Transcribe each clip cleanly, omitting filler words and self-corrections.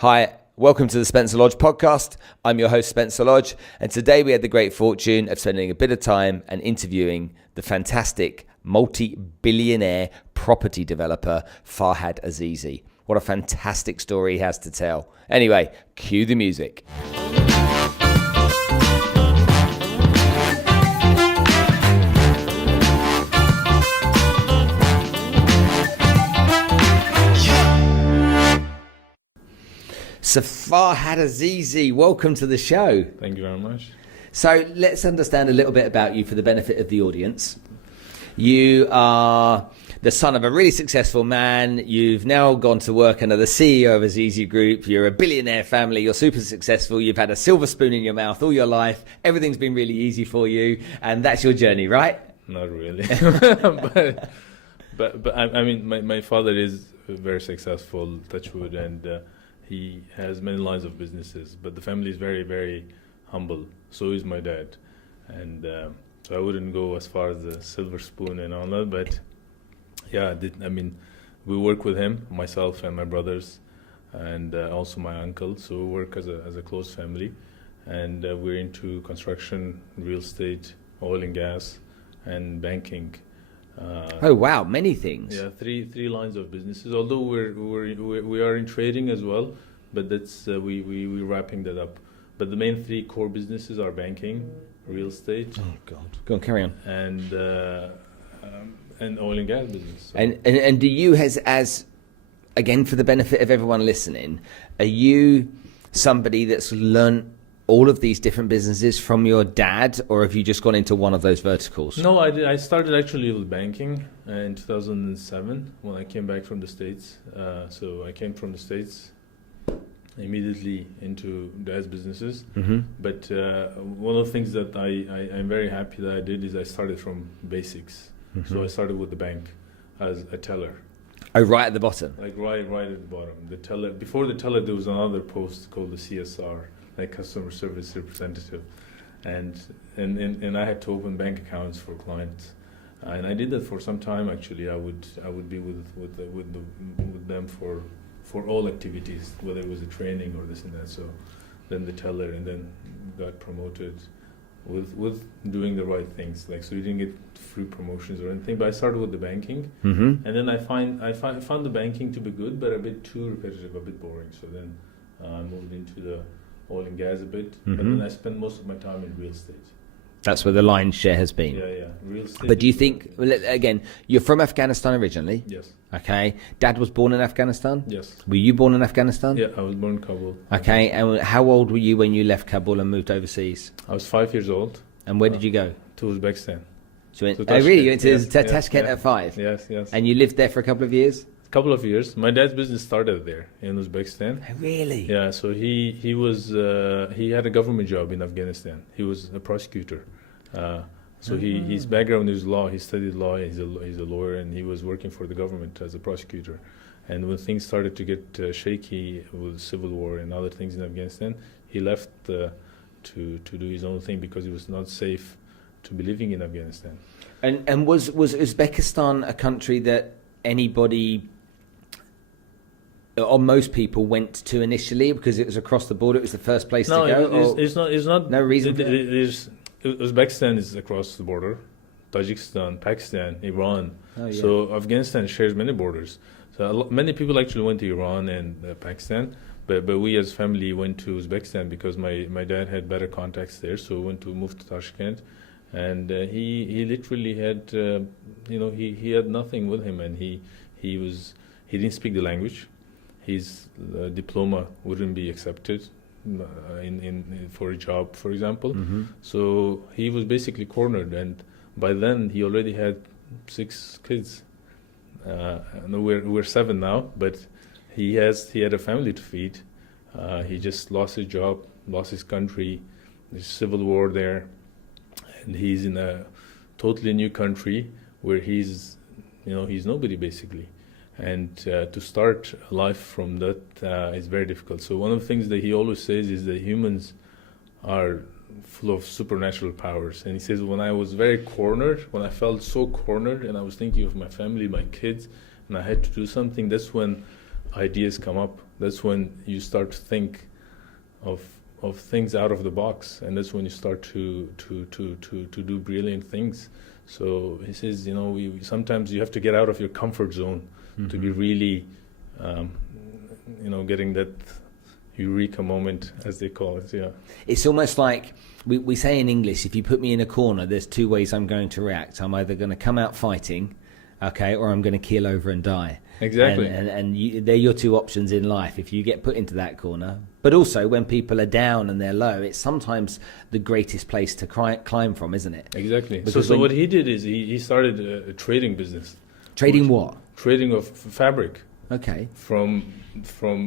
Hi, welcome to the Spencer Lodge podcast. I'm your host, Spencer Lodge, and today we had the great fortune of spending a bit of time and interviewing the fantastic multi-billionaire property developer, Farhad Azizi. What a fantastic story he has to tell. Anyway, cue the music. So Farhad Azizi, welcome to the show. Thank you very much. So let's understand a little bit about you for the benefit of the audience. You are the son of a really successful man. You've now gone to work under the CEO of Azizi Group. You're a billionaire family. You're super successful. You've had a silver spoon in your mouth all your life. Everything's been really easy for you. And that's your journey, right? Not really. but I mean, my father is very successful, touch wood, and he has many lines of businesses, but the family is very, very humble. So is my dad. And so I wouldn't go as far as the silver spoon and all that, but yeah, we work with him, myself and my brothers, and also my uncle. So we work as a close family, and we're into construction, real estate, oil and gas, and banking. Oh wow, many things. Yeah, three lines of businesses. Although we are in trading as well, but that's we're wrapping that up. But the main three core businesses are banking, real estate. Oh God, go on, carry on. And oil and gas business. So. And do you as again, for the benefit of everyone listening, are you somebody that's learned all of these different businesses from your dad, or have you just gone into one of those verticals? No, I started actually with banking in 2007 when I came back from the States. So I came from the States immediately into dad's businesses. Mm-hmm. But one of the things that I'm very happy that I did is I started from basics. Mm-hmm. So I started with the bank as a teller. Oh, right at the bottom? Like right at the bottom. The teller. Before the teller, there was another post called the CSR. Like customer service representative, and I had to open bank accounts for clients, and I did that for some time. Actually, I would be with them for all activities, whether it was a training or this and that. So then the teller, and then got promoted with doing the right things. Like, so you didn't get free promotions or anything. But I started with the banking, mm-hmm. And then I found the banking to be good, but a bit too repetitive, a bit boring. So then I moved into the oil and gas a bit, mm-hmm. But then I spend most of my time in real estate. That's where the lion's share has been. Yeah, real estate. But do you think, again, you're from Afghanistan originally? Yes. Okay. Dad was born in Afghanistan? Yes. Were you born in Afghanistan? Yeah, I was born in Kabul. Okay, and how old were you when you left Kabul and moved overseas? I was 5 years old. And where did you go? To Uzbekistan. So really? You went to Tashkent at 5? Yes. And you lived there for a couple of years? Couple of years. My dad's business started there in Uzbekistan. Oh, really? Yeah. So he had a government job in Afghanistan. He was a prosecutor. So his background is law. He studied law. He's a lawyer, and he was working for the government as a prosecutor. And when things started to get shaky with civil war and other things in Afghanistan, he left to do his own thing because it was not safe to be living in Afghanistan. And was Uzbekistan a country that anybody or most people went to initially because it was across the border? It was the first place to go? It's not. No reason for Uzbekistan is across the border. Tajikistan, Pakistan, Iran. Oh, yeah. So Afghanistan shares many borders. So many people actually went to Iran and Pakistan, but we as family went to Uzbekistan because my dad had better contacts there. So we moved to Tashkent, and he literally had he had nothing with him, and he didn't speak the language. His diploma wouldn't be accepted for a job, for example. Mm-hmm. So he was basically cornered, and by then he already had 6 kids. We're 7 now, but he had a family to feed. He just lost his job, lost his country. There's civil war there, and he's in a totally new country where he's nobody basically. And to start life from that is very difficult. So one of the things that he always says is that humans are full of supernatural powers. And he says, when I was very cornered, when I felt so cornered and I was thinking of my family, my kids, and I had to do something, that's when ideas come up. That's when you start to think of things out of the box, and that's when you start to do brilliant things. So he says, we sometimes you have to get out of your comfort zone to be really, getting that eureka moment, as they call it. Yeah, it's almost like we say in English, if you put me in a corner, there's two ways I'm going to react. I'm either going to come out fighting, okay, or I'm going to keel over and die. Exactly. And they're your two options in life if you get put into that corner. But also, when people are down and they're low, it's sometimes the greatest place to climb from, isn't it? Exactly. So what he did is he started a trading business. Trading what? Trading of fabric. Okay. From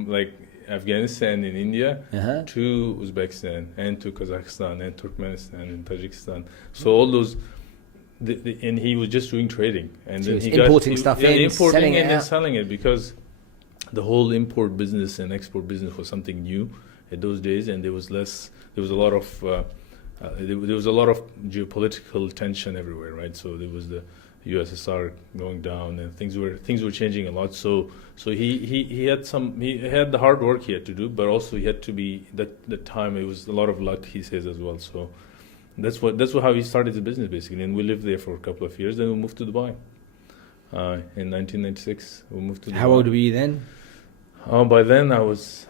like Afghanistan and India to Uzbekistan and to Kazakhstan and Turkmenistan and Tajikistan. So all those... and he was just doing trading, and so then he importing stuff in, importing selling it and out. selling it, because the whole import business and export business was something new at those days, and there was a lot of geopolitical tension everywhere, right? So there was the USSR going down, and things were changing a lot. So he had the hard work he had to do, but also he had to be that time. It was a lot of luck, he says, as well. So. That's how he started the business, basically, and we lived there for a couple of years. Then we moved to Dubai in 1996. We moved to Dubai. How old were you then? By then I was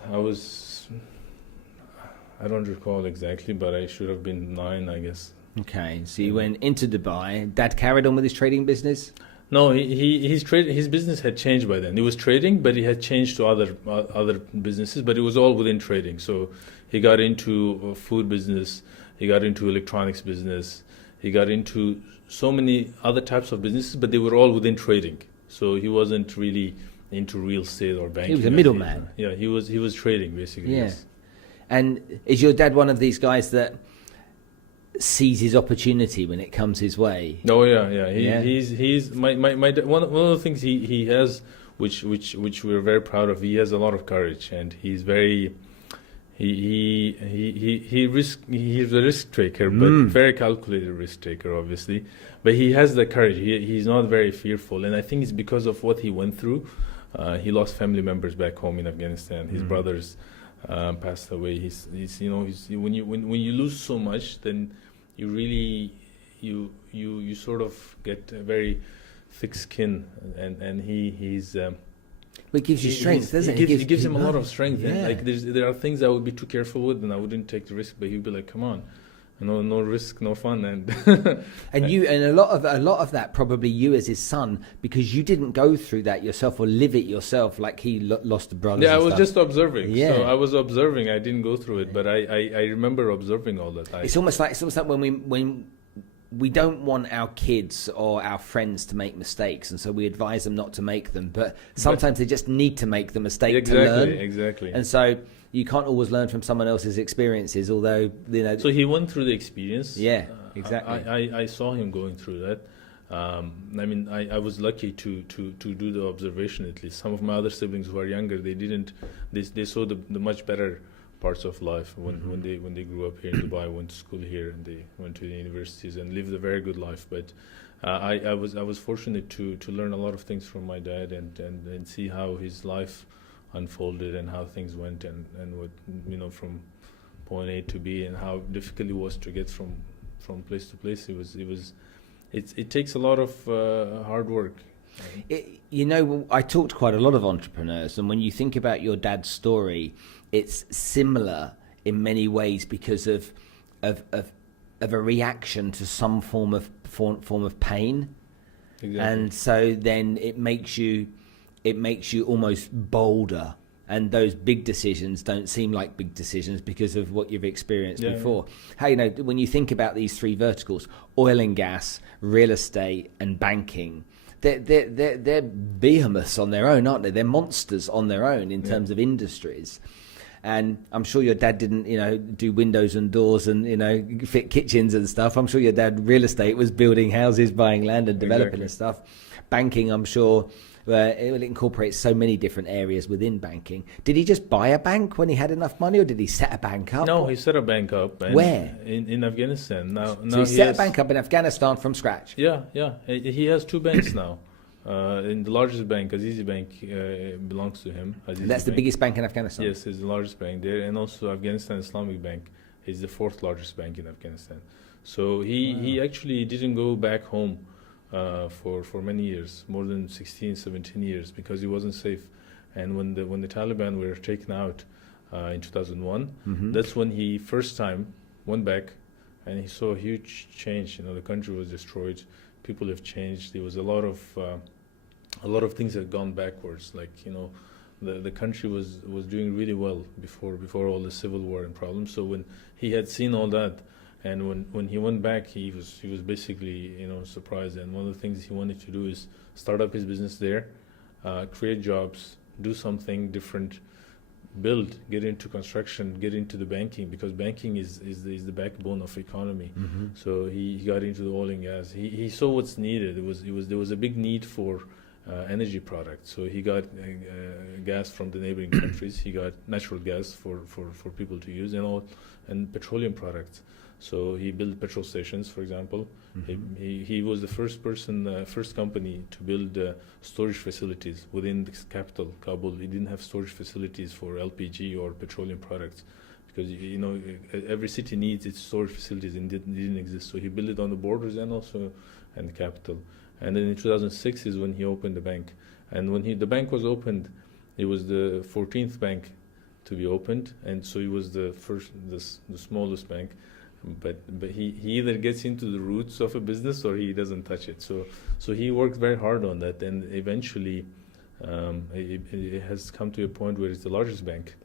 I don't recall exactly, but I should have been 9, I guess. Okay, so you went into Dubai. Dad carried on with his trading business? No, his business had changed by then. It was trading, but he had changed to other businesses, but it was all within trading. So he got into food business. He got into electronics business. He got into so many other types of businesses, but they were all within trading. So he wasn't really into real estate or banking. He was a middleman. Yeah, he was trading, basically. Yeah. Yes. And is your dad one of these guys that seizes opportunity when it comes his way? Oh yeah. He's my dad, one of the things he has, which we're very proud of. He has a lot of courage, and he's very. He's a risk taker, but very calculated risk taker, obviously. But he has the courage. He's not very fearful, and I think it's because of what he went through. He lost family members back home in Afghanistan. His brothers passed away. He's when you lose so much, then you really you sort of get a very thick skin, and he's. It gives you strength, doesn't it? It gives him a lot of strength. Yeah. And like there are things I would be too careful with, and I wouldn't take the risk. But he'd be like, "Come on, no risk, no fun." And and a lot of that probably you as his son, because you didn't go through that yourself or live it yourself, like he lost a brother. Yeah, I was just observing. Yeah. So I was observing. I didn't go through it, but I remember observing all that. It's almost like when we don't want our kids or our friends to make mistakes, and so we advise them not to make them. But sometimes they just need to make the mistake to learn. Exactly. And so you can't always learn from someone else's experiences, although So he went through the experience. Yeah, exactly. I saw him going through that. I was lucky to do the observation. At least some of my other siblings who are younger, they didn't. They saw the much better parts of life when they grew up here in Dubai, went to school here, and they went to the universities and lived a very good life. But I was fortunate to learn a lot of things from my dad and see how his life unfolded and how things went and what from point A to B, and how difficult it was to get from place to place. It takes a lot of hard work. I talked to quite a lot of entrepreneurs, and when you think about your dad's story, it's similar in many ways because of a reaction to some form of pain. Exactly. And so then it makes you almost bolder, and those big decisions don't seem like big decisions because of what you've experienced before. Yeah. How when you think about these 3 verticals: oil and gas, real estate, and banking. They're behemoths on their own, aren't they? They're monsters on their own in terms of industries. And I'm sure your dad didn't, do windows and doors and, fit kitchens and stuff. I'm sure your dad, real estate, was building houses, buying land and developing and stuff. Banking, I'm sure, it incorporates so many different areas within banking. Did he just buy a bank when he had enough money, or did he set a bank up? No, he set a bank up. Where? In Afghanistan. Now he set a bank up in Afghanistan from scratch? Yeah. He has 2 banks now. in the largest bank, Azizi Bank, belongs to him. Azizi That's the Bank. biggest bank in Afghanistan? Yes, it's the largest bank there, and also Afghanistan Islamic Bank is the fourth largest bank in Afghanistan. So he actually didn't go back home for many years, more than 16, 17 years, because he wasn't safe. And when the Taliban were taken out in 2001, that's when he first time went back, and he saw a huge change. The country was destroyed. People have changed. There was a lot of things had gone backwards. Like the country was doing really well before all the civil war and problems. So when he had seen all that, and when he went back, he was basically surprised. And one of the things he wanted to do is start up his business there, create jobs, do something different, get into construction, get into the banking, because banking is the backbone of economy. So he got into the oil and gas. He saw what's needed. There was a big need for energy products. So he got gas from the neighboring countries. He got natural gas for people to use, and petroleum products. So he built petrol stations, for example. He was the first company to build storage facilities within the capital, Kabul. He didn't have storage facilities for LPG or petroleum products, because every city needs its storage facilities, and didn't exist. So he built it on the borders and also in the capital. And then in 2006 is when he opened the bank. And when the bank was opened, it was the 14th bank to be opened, and so it was the smallest bank. But he either gets into the roots of a business or he doesn't touch it. So he worked very hard on that, and eventually it has come to a point where it's the largest bank,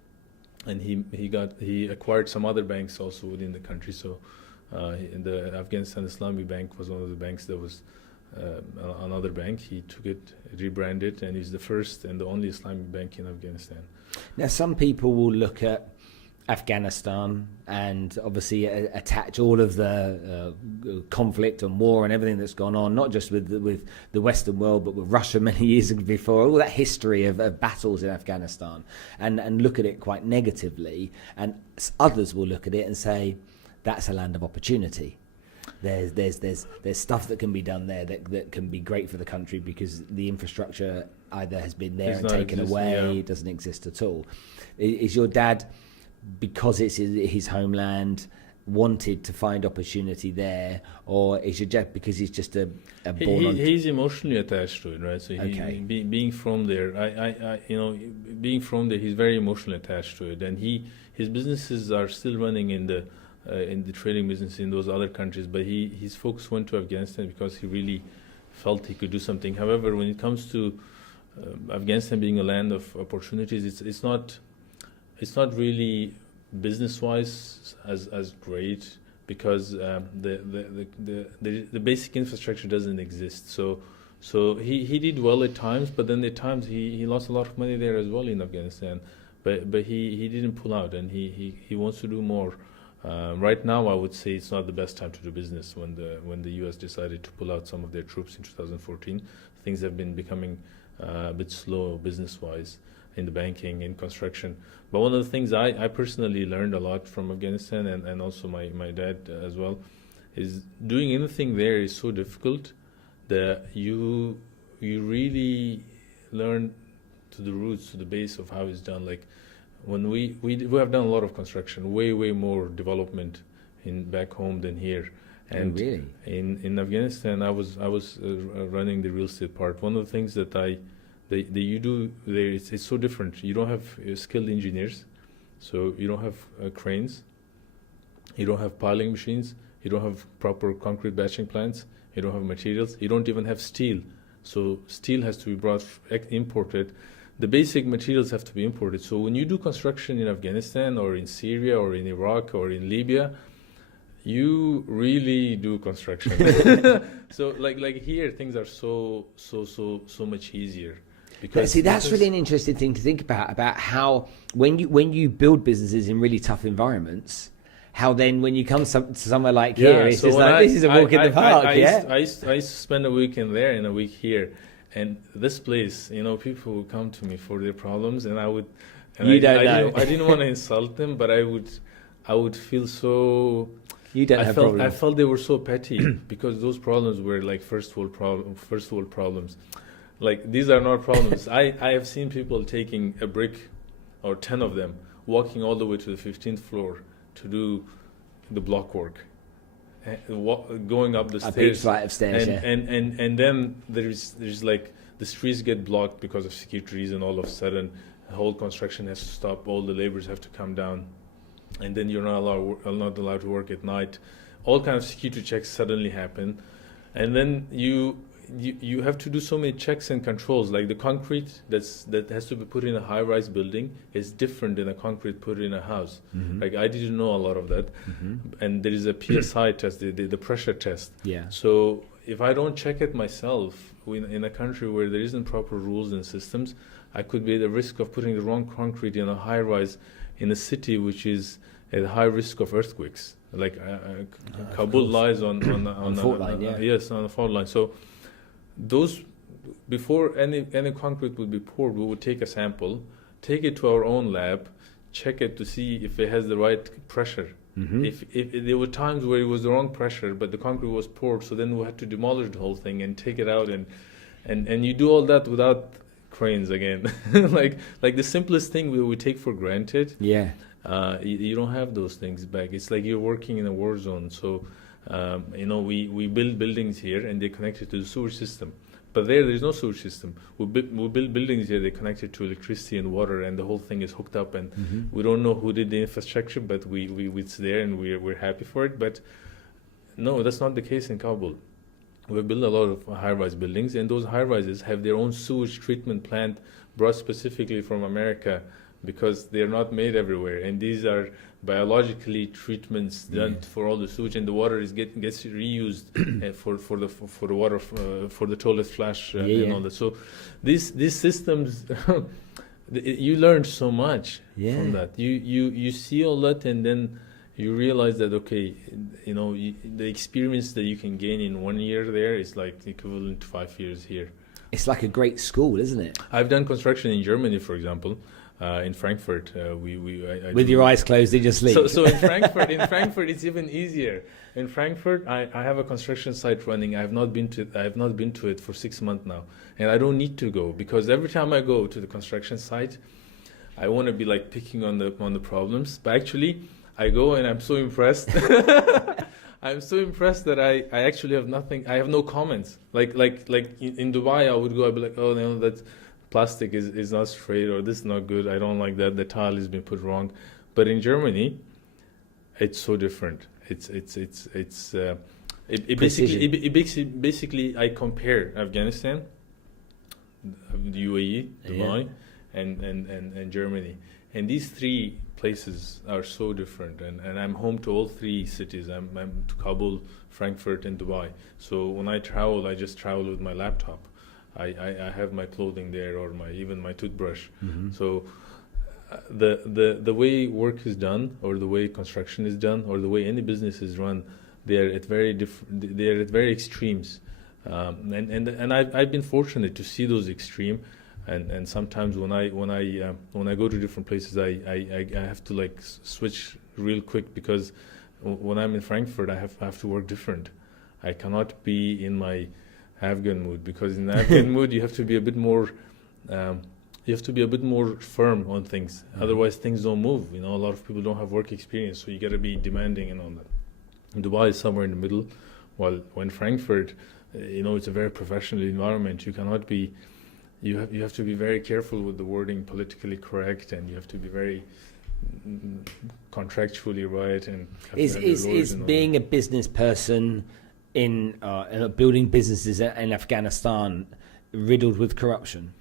and he acquired some other banks also within the country. So the Afghanistan Islamic Bank was one of the banks that was another bank. He took it, rebranded, and is the first and the only Islamic bank in Afghanistan. Now, some people will look at Afghanistan and obviously attach all of the conflict and war and everything that's gone on, not just with the Western world, but with Russia many years before, all that history of battles in Afghanistan, and look at it quite negatively. And others will look at it and say, that's a land of opportunity. There's stuff that can be done there that can be great for the country, because the infrastructure either has been there and taken away, doesn't exist at all. Is your dad, because it's his homeland, wanted to find opportunity there, or is your dad because he's just he's emotionally attached to it, right? So being from there, being from there, he's very emotionally attached to it, and his businesses are still running in the trading business in those other countries, but his focus went to Afghanistan because he really felt he could do something. However, when it comes to Afghanistan being a land of opportunities, it's not really business-wise as great, because the basic infrastructure doesn't exist. So he did well at times, but then at times he lost a lot of money there as well in Afghanistan. But he didn't pull out, and he wants to do more. Right now, I would say it's not the best time to do business. When the U.S. decided to pull out some of their troops in 2014, things have been becoming a bit slow business-wise in the banking, in construction. But one of the things I personally learned a lot from Afghanistan, and also my dad as well, is doing anything there is so difficult that you really learn to the roots, to the base of how it's done. Like when we have done a lot of construction, way more development back home than here. And really? in Afghanistan, I was running the real estate part. One of the things that you do there, it's so different. You don't have skilled engineers, so you don't have cranes, you don't have piling machines, you don't have proper concrete batching plants, you don't have materials, you don't even have steel. So steel has to be imported. The basic materials have to be imported. So when you do construction in Afghanistan or in Syria or in Iraq or in Libya, you really do construction. So like here, things are so much easier. Because that's really an interesting thing to think about how when you build businesses in really tough environments, how then when you come to somewhere like here, it's just like, this is a walk in the park. I used to spend a weekend there and a week here. And this place, people would come to me for their problems, and I didn't want to insult them, but I would feel so. You don't have problems. I felt they were so petty because those problems were like first world problems. Like, these are not problems. I have seen people taking a brick or 10 of them, walking all the way to the 15th floor to do the block work, going up the stairs. A big flight of stairs, and then there's like the streets get blocked because of security reasons. All of a sudden, the whole construction has to stop. All the laborers have to come down, and then you're not allowed to work at night. All kind of security checks suddenly happen, and then you have to do so many checks and controls. Like the concrete that has to be put in a high-rise building is different than a concrete put in a house. Mm-hmm. Like, I didn't know a lot of that. Mm-hmm. And there is a PSI test, the pressure test. Yeah. So if I don't check it myself in a country where there isn't proper rules and systems, I could be at the risk of putting the wrong concrete in a high-rise in a city which is at high risk of earthquakes. Like Kabul lies on the fault line, yeah. Yes, on the fault line. So those, before any concrete would be poured, we would take a sample, take it to our own lab, check it to see if it has the right pressure. Mm-hmm. If there were times where it was the wrong pressure, but the concrete was poured, so then we had to demolish the whole thing and take it out, and you do all that without cranes again. like the simplest thing we take for granted. Yeah. You don't have those things back. It's like you're working in a war zone. So, we build buildings here and they're connected to the sewage system. But there's no sewage system. We build buildings here, they're connected to electricity and water, and the whole thing is hooked up. And Mm-hmm. we don't know who did the infrastructure, but it's there and we're happy for it. But no, that's not the case in Kabul. We build a lot of high-rise buildings, and those high-rises have their own sewage treatment plant brought specifically from America, because they're not made everywhere, and these are biologically treatments done for all the sewage, and the water gets reused for the water for the toilet flush and all that. So these systems, you learn so much from that. You see all that, and then you realize that the experience that you can gain in 1 year there is like equivalent to 5 years here. It's like a great school, isn't it? I've done construction in Germany, for example. In Frankfurt, I with your eyes closed in your sleep. So in Frankfurt, it's even easier. In Frankfurt, I have a construction site running. I have not been to it for 6 months now, and I don't need to go, because every time I go to the construction site, I want to be like picking on the problems. But actually, I go and I'm so impressed. I'm so impressed that I actually have nothing. I have no comments. Like in Dubai, I would go. I'd be like, oh no, that's plastic is not straight, or this is not good. I don't like that. The tile has been put wrong. But in Germany, it's so different. Basically I compare Afghanistan, the UAE, Dubai, and Germany, and these three places are so different. And I'm home to all three cities. I'm to Kabul, Frankfurt, and Dubai. So when I travel, I just travel with my laptop. I have my clothing there, or even my toothbrush. Mm-hmm. So the way work is done, or the way construction is done, or the way any business is run, they're at very extremes. And I've been fortunate to see those extreme. And sometimes when I go to different places, I have to like switch real quick, because when I'm in Frankfurt, I have to work different. I cannot be in my Afghan mood, because in the Afghan mood you have to be a bit more firm on things. Mm-hmm. Otherwise things don't move. A lot of people don't have work experience, so you got to be demanding and all that. And Dubai is somewhere in the middle, while when Frankfurt, it's a very professional environment. You cannot be. You have to be very careful with the wording, politically correct, and you have to be very contractually right. And is being a business person in building businesses in Afghanistan riddled with corruption?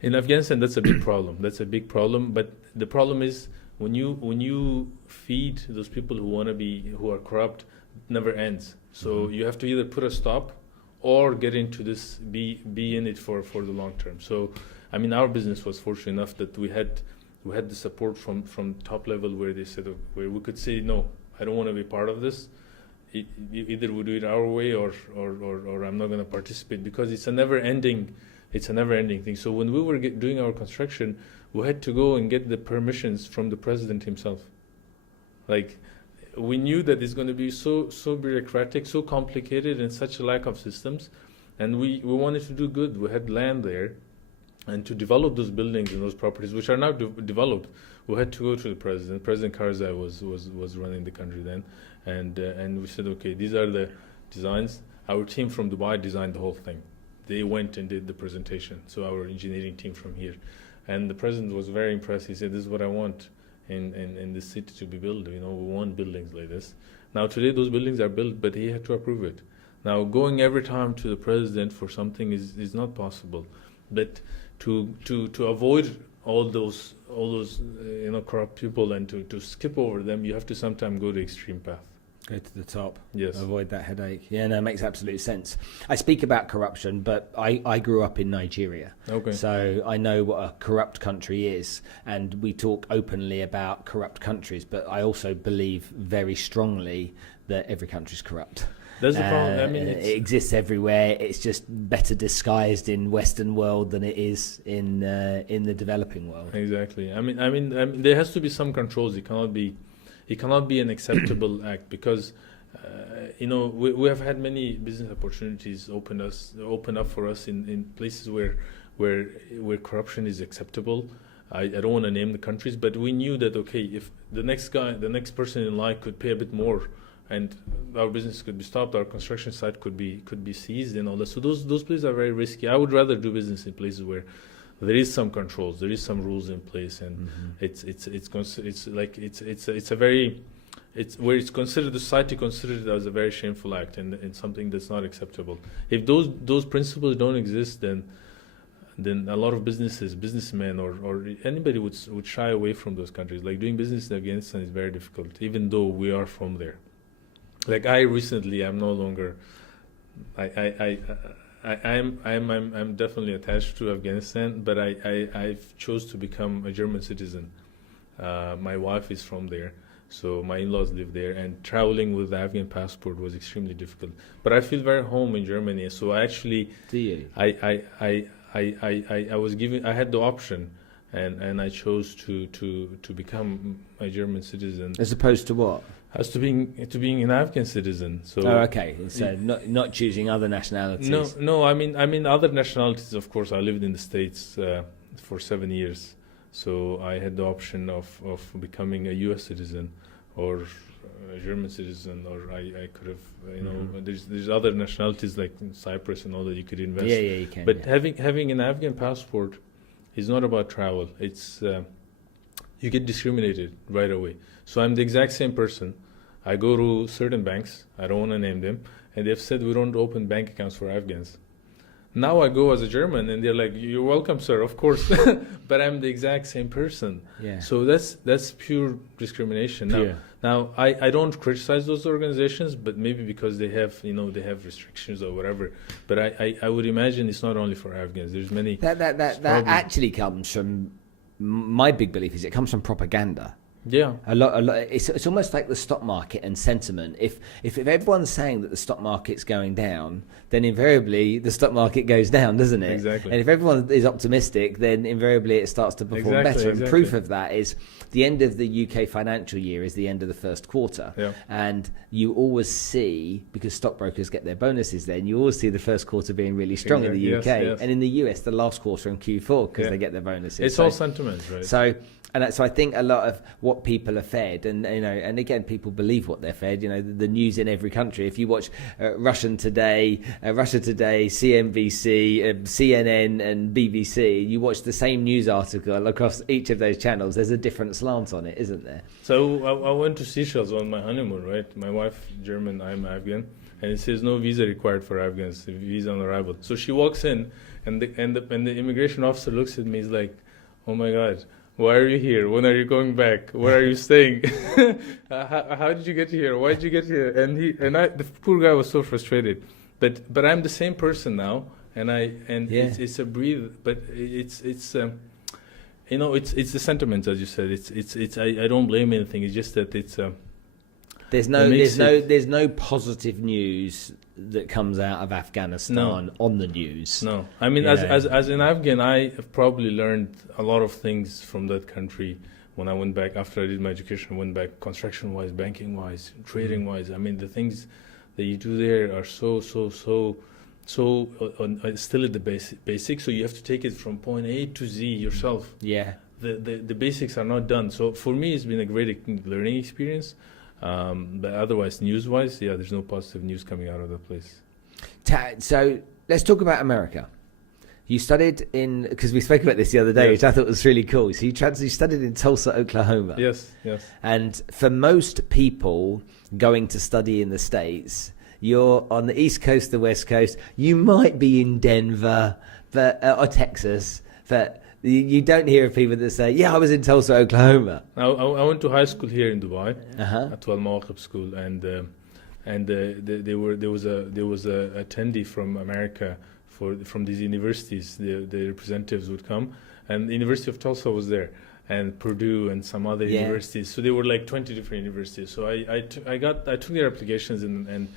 In Afghanistan, that's a big problem. But the problem is when you feed those people who are corrupt, it never ends. So you have to either put a stop or get into this, be in it for the long term. So, our business was fortunate enough that we had the support from top level, where they said, where we could say, no, I don't want to be part of this. Either we do it our way, or I'm not going to participate, because it's a never ending thing. So when we were doing our construction, we had to go and get the permissions from the president himself. Like, we knew that it's going to be so bureaucratic, so complicated, and such a lack of systems, and we wanted to do good. We had land there, and to develop those buildings and those properties, which are now developed, we had to go to the president. President Karzai was running the country then, and we said, okay, these are the designs. Our team from Dubai designed the whole thing. They went and did the presentation. So our engineering team from here, and the president was very impressed. He said, "This is what I want in this city to be built. We want buildings like this." Now today those buildings are built, but he had to approve it. Now going every time to the president for something is not possible. But to avoid all those corrupt people and to skip over them, you have to sometimes go the extreme path. Go to the top. Yes. Avoid that headache. Yeah, no, it makes absolute sense. I speak about corruption, but I grew up in Nigeria. Okay. So I know what a corrupt country is, and we talk openly about corrupt countries, but I also believe very strongly that every country is corrupt. That's the problem. I mean, it exists everywhere. It's just better disguised in Western world than it is in the developing world. Exactly. I mean, there has to be some controls. It cannot be an acceptable act, because we have had many business opportunities open up for us in places where corruption is acceptable. I don't want to name the countries, but we knew that, okay, if the next person in line could pay a bit more, and our business could be stopped, our construction site could be seized and all that. So those places are very risky. I would rather do business in places where there is some controls, there is some rules in place, and where it's considered, the society considered it as a very shameful act and something that's not acceptable. If those principles don't exist, then a lot of businessmen or anybody would shy away from those countries. Like doing business in Afghanistan is very difficult, even though we are from there. Like I'm no longer. I'm definitely attached to Afghanistan, but I've chose to become a German citizen. My wife is from there, so my in-laws live there, and traveling with the Afghan passport was extremely difficult. But I feel very home in Germany, so I actually. Do you? I had the option, and I chose to become a German citizen. As opposed to what? As to being an Afghan citizen. So. Oh, okay. So not choosing other nationalities. No. I mean other nationalities. Of course, I lived in the States for 7 years, so I had the option of becoming a U.S. citizen or a German citizen, or I could have. There's other nationalities like Cyprus and all that you could invest. Yeah, you can. But having an Afghan passport is not about travel. It's you get discriminated right away. So I'm the exact same person. I go to certain banks, I don't want to name them, and they've said we don't open bank accounts for Afghans. Now I go as a German, and they're like, "You're welcome, sir, of course," but I'm the exact same person. Yeah. So that's pure discrimination. Now I don't criticize those organizations, but maybe because they have restrictions or whatever. But I would imagine it's not only for Afghans. There's many. That actually comes from. My big belief is it comes from propaganda. Yeah, a lot. It's almost like the stock market and sentiment. If everyone's saying that the stock market's going down, then invariably the stock market goes down, doesn't it? Exactly. And if everyone is optimistic, then invariably it starts to perform better. And proof of that is the end of the UK financial year is the end of the first quarter. Yeah. And you always see, because stockbrokers get their bonuses then, you always see the first quarter being really strong in the UK. Yes. And in the US, the last quarter in Q4 because they get their bonuses. It's all sentiment, right? So I think a lot of what people are fed, and again, people believe what they're fed. The news in every country. If you watch Russia Today, CNBC, CNN, and BBC, you watch the same news article across each of those channels. There's a different slant on it, isn't there? So I went to Seychelles on my honeymoon, right? My wife German, I'm Afghan, and it says no visa required for Afghans, visa on arrival. So she walks in, and the immigration officer looks at me. He's like, "Oh my God. Why are you here? When are you going back? Where are you staying? How did you get here? Why did you get here?" And the poor guy was so frustrated. But I'm the same person now, it's a breathe. But it's the sentiments, as you said. I don't blame anything. It's just that there's no positive news that comes out of Afghanistan on the news. No, I mean, as an Afghan, I have probably learned a lot of things from that country when I went back. After I did my education, I went back construction-wise, banking-wise, trading-wise. I mean, the things that you do there are so So still at the basic. So you have to take it from point A to Z yourself. Yeah. The basics are not done. So for me, it's been a great learning experience. But otherwise, news-wise, yeah, there's no positive news coming out of the place. So let's talk about America. You studied in, because we spoke about this the other day, which I thought was really cool. So you studied in Tulsa, Oklahoma. Yes. And for most people going to study in the States, you're on the East Coast, the West Coast. You might be in Denver, or Texas, but you don't hear of people that say, "Yeah, I was in Tulsa, Oklahoma." I went to high school here in Dubai, at Al Mawaqib School, and there was a attendee from America from these universities. The representatives would come, and the University of Tulsa was there, and Purdue and some other universities. So there were like 20 different universities. So I took their applications, and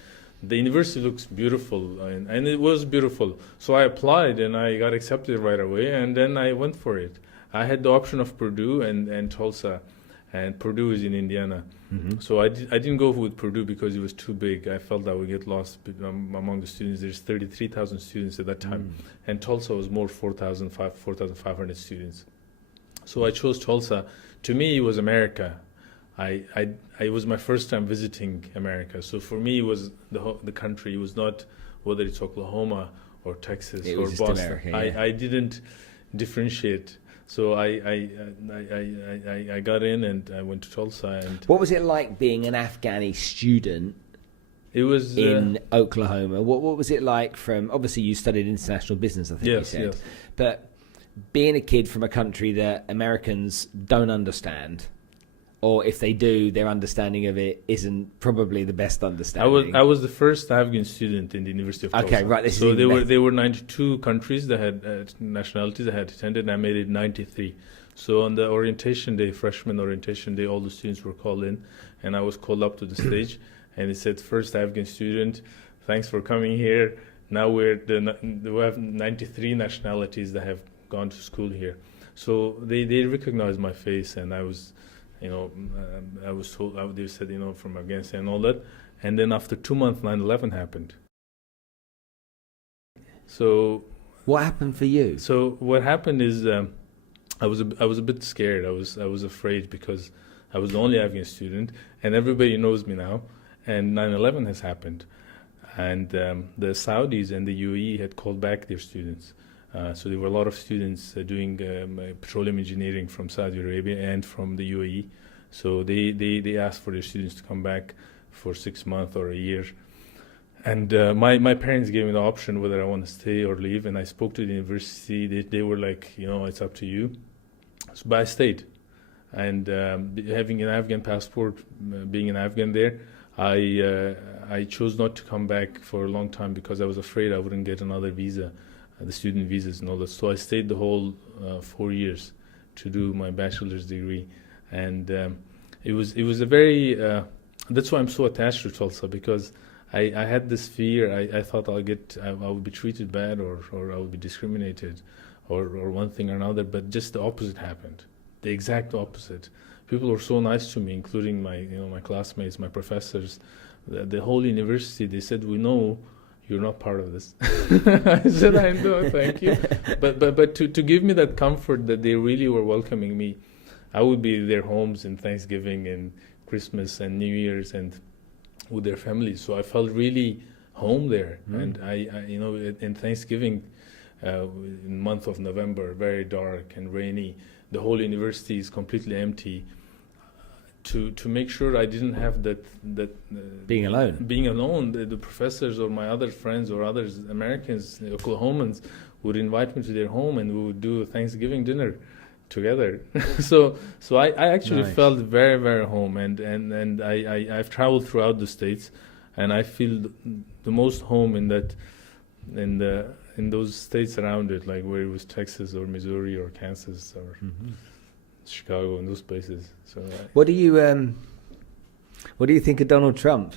the university looks beautiful, and it was beautiful. So I applied, and I got accepted right away, and then I went for it. I had the option of Purdue and Tulsa, and Purdue is in Indiana. Mm-hmm. So I didn't go with Purdue because it was too big. I felt I would get lost among the students. There's 33,000 students at that time, and Tulsa was more 4,500 students. So I chose Tulsa. To me, it was America. It was my first time visiting America. So for me, it was the country. It was not whether it's Oklahoma or Texas or Boston. America, yeah. I didn't differentiate. So I got in and I went to Tulsa. And what was it like being an Afghani student? It was in Oklahoma. What was it like from? Obviously, you studied international business, I think you said. Yes. But being a kid from a country that Americans don't understand, or if they do, their understanding of it isn't probably the best understanding. I was the first Afghan student in the University of Tulsa. Okay, right. So there were 92 countries that had nationalities that had attended, and I made it 93. So on the orientation day, freshman orientation day, all the students were called in, and I was called up to the stage, and it said, "First Afghan student, thanks for coming here. Now we have 93 nationalities that have gone to school here." So they recognized my face, and I was. I was told, they said, from Afghanistan and all that. And then after 2 months, 9/11 happened. So what happened for you? So what happened is I was a bit scared. I was afraid because I was the only Afghan student, and everybody knows me now. And 9/11 has happened. And the Saudis and the UAE had called back their students. So there were a lot of students doing petroleum engineering from Saudi Arabia and from the UAE. So they asked for their students to come back for 6 months or a year. And my parents gave me the option whether I want to stay or leave. And I spoke to the university. They were like, it's up to you. But I stayed. And having an Afghan passport, being an Afghan there, I chose not to come back for a long time because I was afraid I wouldn't get another visa. The student visas and all that. So I stayed the whole 4 years to do my bachelor's degree, and it was a very. That's why I'm so attached to Tulsa, because I had this fear. I thought I would be treated bad or I would be discriminated, or one thing or another. But just the opposite happened. The exact opposite. People were so nice to me, including my classmates, my professors, the whole university. They said, "We know you're not part of this." I said, "I know, thank you." But to give me that comfort that they really were welcoming me, I would be in their homes in Thanksgiving and Christmas and New Year's and with their families. So I felt really home there. And I in Thanksgiving, in the month of November, very dark and rainy, the whole university is completely empty. To make sure I didn't have that being alone, the professors or my other friends or others, Americans, Oklahomans, would invite me to their home and we would do a Thanksgiving dinner together. so I actually felt very, very home, and I've traveled throughout the states, and I feel the most home in those states around it, like where it was Texas or Missouri or Kansas or Chicago and those places. So what do you think of Donald Trump?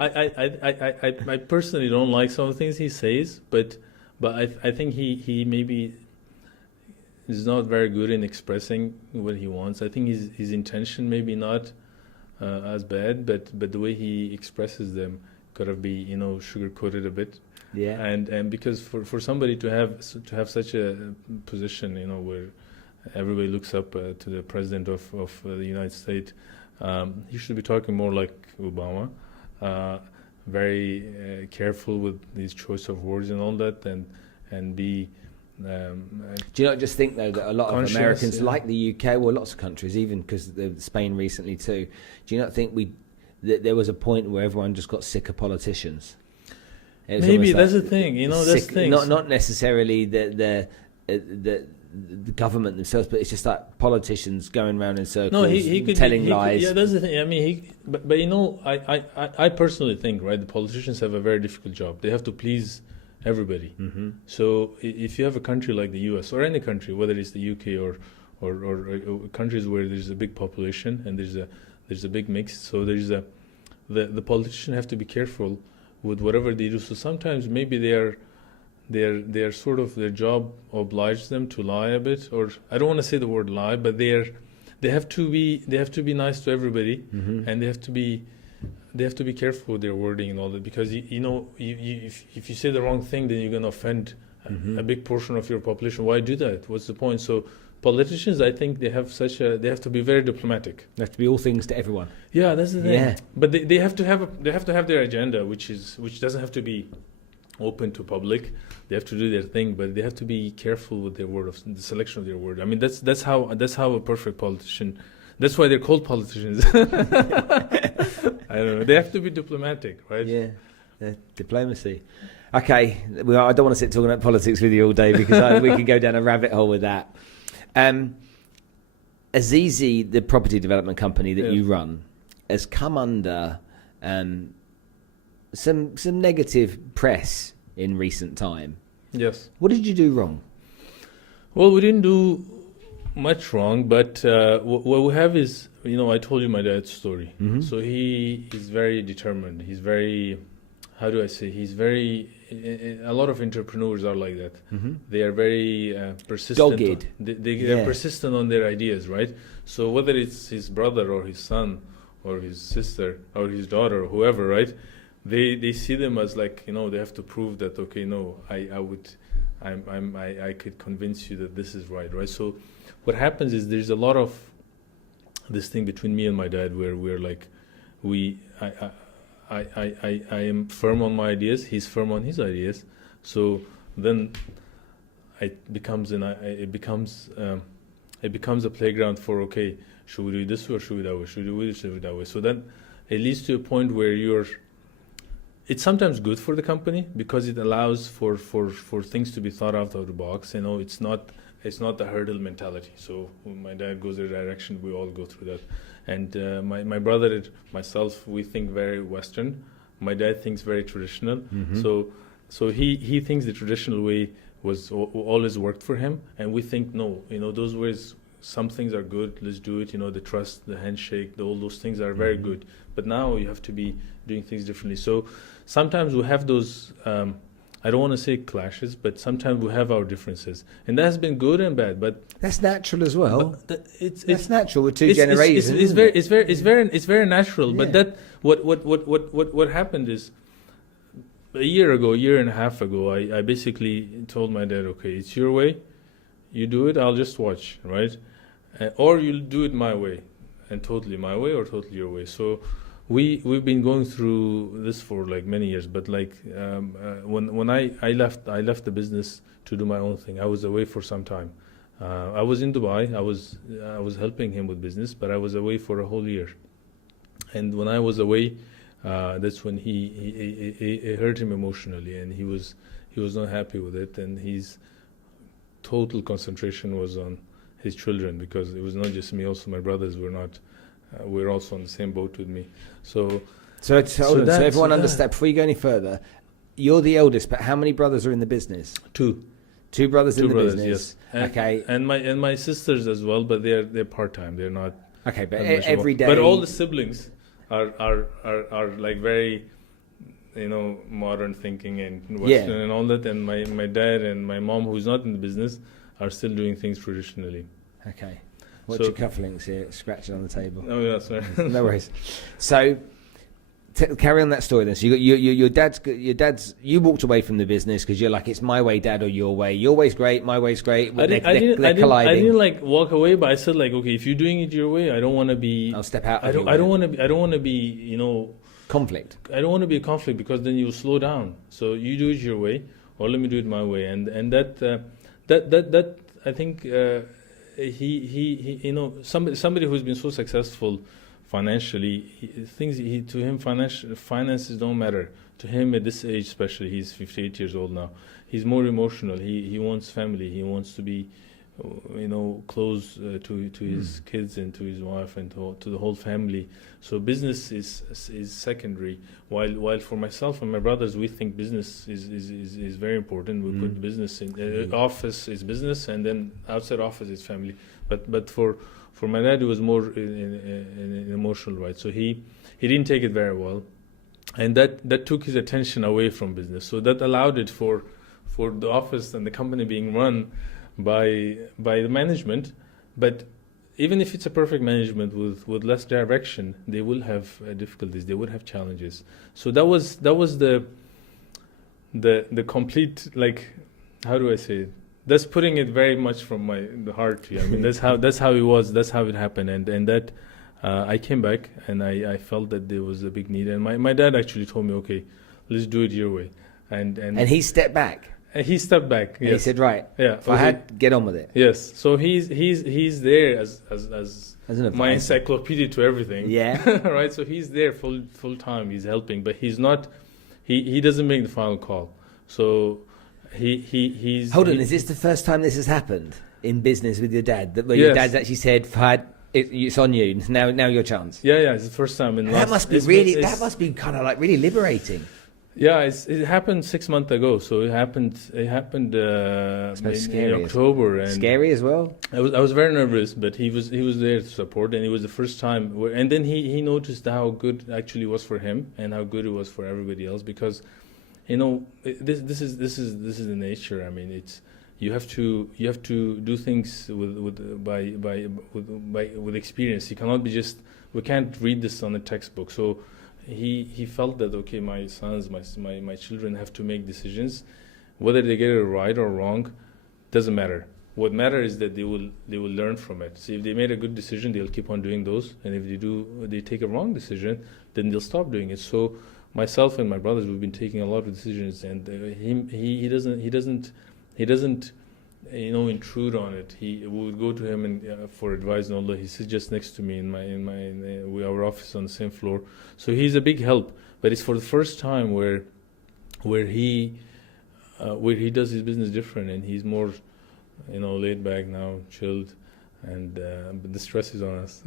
I personally don't like some of the things he says, but I think he maybe is not very good in expressing what he wants. I think his intention maybe not as bad, but the way he expresses them gotta be sugar coated a bit. Yeah. And because for somebody to have such a position, where everybody looks up to the president of the United States, he should be talking more like Obama, very careful with his choice of words and all that, and be. Do you not just think though that a lot of Americans, like the UK, well, lots of countries, even because Spain recently too, do you not think that there was a point where everyone just got sick of politicians? Maybe that's the thing, that's the thing. Not necessarily the government themselves, but it's just like politicians going around in circles, telling lies. Yeah, that's the thing. I mean, but I personally think, right, the politicians have a very difficult job. They have to please everybody. Mm-hmm. So if you have a country like the US or any country, whether it's the UK or countries where there's a big population and there's a big mix, so the politicians have to be careful with whatever they do. So sometimes maybe they're sort of, their job obliges them to lie a bit, or I don't want to say the word lie, but they have to be nice to everybody, mm-hmm. and they have to be careful with their wording and all that, because if you say the wrong thing, then you're going to offend mm-hmm. a big portion of your population. Why do that? What's the point? So politicians, I think they have to be very diplomatic. They have to be all things to everyone. Yeah, that's the thing. Yeah. But they have to have their agenda, which doesn't have to be open to public. They have to do their thing, but they have to be careful with their the selection of their word. I mean, that's how a perfect politician. That's why they're called politicians. I don't know. They have to be diplomatic, right? Yeah, diplomacy. Okay, I don't want to sit talking about politics with you all day, because we can go down a rabbit hole with that. Azizi, the property development company that you run, has come under some negative press in recent time. Yes. What did you do wrong? Well, we didn't do much wrong, but what we have is, I told you my dad's story. Mm-hmm. So he is very determined. He's very, how do I say, a lot of entrepreneurs are like that. Mm-hmm. They are very persistent. Dogged. They're persistent on their ideas, right? So whether it's his brother or his son or his sister or his daughter or whoever, right? They see them as like, they have to prove that, okay, no, I could convince you that this is right? So what happens is there's a lot of this thing between me and my dad where we're like, I am firm on my ideas, he's firm on his ideas. So then it becomes a playground for, okay, should we do this way or should we do that way? Should we do this, should we do that way? So then it leads to a point where it's sometimes good for the company because it allows for things to be thought out of the box. It's not the hurdle mentality. So when my dad goes their direction, we all go through that. And my brother and myself, we think very Western. My dad thinks very traditional. Mm-hmm. So he thinks the traditional way was always worked for him, and we think no. Those ways, some things are good. Let's do it. The trust, the handshake, all those things are very good. But now you have to be doing things differently. So sometimes we have those. I don't want to say clashes, but sometimes we have our differences, and that has been good and bad. But that's natural as well. It's natural with two generations. It's very natural. Yeah. But that what happened is a year and a half ago, I basically told my dad, okay, it's your way, you do it, I'll just watch, right? Or you'll do it my way, and totally my way or totally your way. So we've been going through this for like many years, but like when I left the business to do my own thing. I was away for some time. I was in Dubai. I was helping him with business, but I was away for a whole year. And when I was away, that's when he hurt him emotionally, and he was not happy with it, and his total concentration was on his children, because it was not just me. Also, my brothers were not. We're also on the same boat with me. So everyone understand, before you go any further, you're the eldest, but how many brothers are in the business? Two brothers in the business. Yes. Okay. And my sisters as well, but they're part-time. They're not. Okay, but every day. But all the siblings are like very, modern thinking and Western and all that. And my dad and my mom, who's not in the business, are still doing things traditionally. Okay. What's your cufflinks here scratching on the table? Oh, yeah, sorry. No worries. So carry on that story then. So your dad's you walked away from the business because you're like, it's my way, Dad, or your way. Your way's great, my way's great. I didn't like walk away, but I said like, okay, if you're doing it your way, I don't want to be. I'll step out. I don't want to be, you know, conflict. I don't want to be a conflict because then you'll slow down. So you do it your way, or let me do it my way, and that I think he you know, somebody who's been so successful financially, finances don't matter to him at this age, especially. He's 58 years old now. He's more emotional. He wants family. He wants to be, you know, close to his kids and to his wife and to the whole family. So business is secondary. While for myself and my brothers, we think business is very important. We put business in office is business, and then outside office is family. But for my dad, it was more in emotional, right? So he didn't take it very well, and that took his attention away from business. So that allowed it for the office and the company being run by the management. But even if it's a perfect management with less direction, they will have difficulties. They would have challenges. So that was the complete, like, how do I say it? That's putting it very much from the heart to you. I mean, that's how it was. That's how it happened. And that I came back and I felt that there was a big need. And my dad actually told me, okay, let's do it your way. And he stepped back. He stepped back. And he said, right. Yeah. Farhad, get on with it. Yes. So he's there as my encyclopedia to everything. Yeah. Right. So he's there full time. He's helping, but he's not. He doesn't make the final call. So. He's Hold on, is this the first time this has happened in business with your dad? Where your dad's actually said, Farhad, it's on you. Now your chance. Yeah, it's the first time. That must be kind of like really liberating. Yeah, it happened 6 months ago. So it happened in October. And scary as well. I was very nervous, but he was there to support, and it was the first time. And then he noticed how good it actually was for him and how good it was for everybody else, because. You know, this is the nature. I mean, it's you have to do things with experience. You cannot be we can't read this on a textbook. So he felt that, okay, my sons, my children have to make decisions, whether they get it right or wrong, doesn't matter. What matters is that they will learn from it. So if they made a good decision, they'll keep on doing those, and if they take a wrong decision, then they'll stop doing it. So. Myself and my brothers, we've been taking a lot of decisions, and he doesn't you know, intrude on it. We would go to him and for advice, and although he sits just next to me in our office on the same floor, so he's a big help. But it's for the first time where he does his business different, and he's more, you know, laid back now, chilled. And but the stress is on us.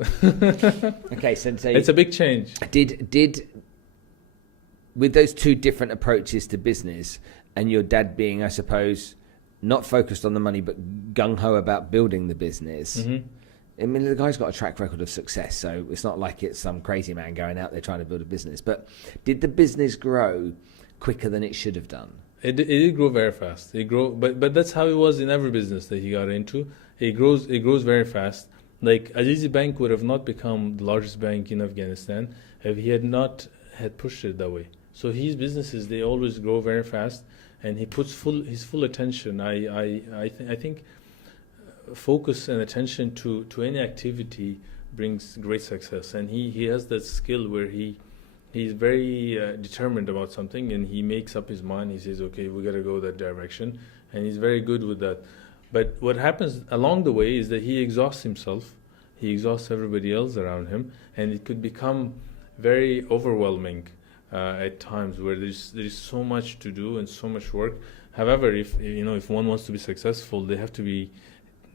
Okay, so it's a big change. Did with those two different approaches to business, and your dad being, I suppose, not focused on the money but gung-ho about building the business, I mean, the guy's got a track record of success, so it's not like it's some crazy man going out there trying to build a business. But did the business grow quicker than it should have done? It did grow very fast. But that's how it was in every business that he got into. It grows very fast. Like Azizi Bank would have not become the largest bank in Afghanistan if he had not had pushed it that way. So his businesses, they always grow very fast, and he puts his full attention. I think focus and attention to any activity brings great success, and he has that skill where he's very determined about something, and he makes up his mind. He says, okay, we got to go that direction, and he's very good with that. But what happens along the way is that he exhausts himself, he exhausts everybody else around him, and it could become very overwhelming at times, where there's so much to do and so much work. However, if one wants to be successful, they have to be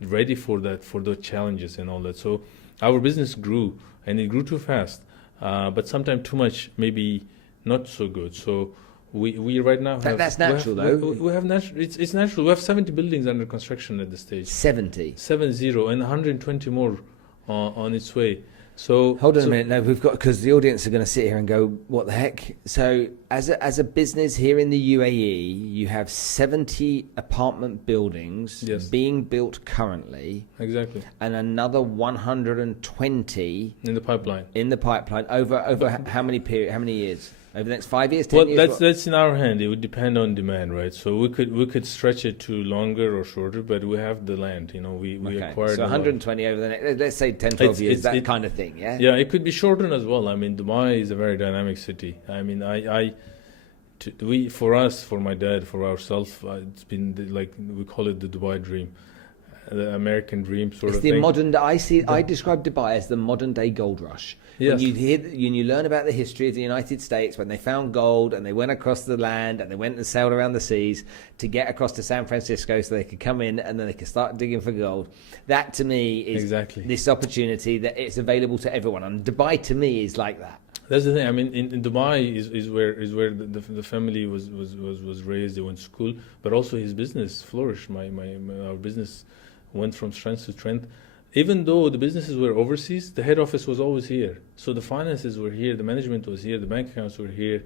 ready for those challenges and all that. So our business grew, and it grew too fast, but sometimes too much, maybe not so good. So we right now have, that's natural though. We have natural. It's natural. We have 70 buildings under construction at this stage. 70, and 120 more on its way. So hold on a minute. No, we've got, because the audience are going to sit here and go, "What the heck?" So, as a business here in the UAE, you have 70 apartment buildings Yes. being built currently, exactly and another 120 in the pipeline. over how many years? Over the next 5 years, 10 Well, years? that's in our hand. It would depend on demand, right? So we could stretch it to longer or shorter, but we have the land. We Okay. acquired So 120 over the next, let's say 10, 12 years, that kind of thing, yeah? Yeah, it could be shortened as well. I mean, Dubai is a very dynamic city. I mean, for my dad, for ourselves, it's been like we call it the Dubai dream, the American dream sort It's of the thing. I describe Dubai as the modern day gold rush. Yes. When you learn about the history of the United States, when they found gold and they went across the land and they went and sailed around the seas to get across to San Francisco so they could come in and then they could start digging for gold. That to me is Exactly. this opportunity that it's available to everyone. And Dubai to me is like that. That's the thing. I mean, in Dubai is where the family was raised. They went to school, but also his business flourished. Our business went from strength to strength. Even though the businesses were overseas, the head office was always here. So the finances were here, the management was here, the bank accounts were here.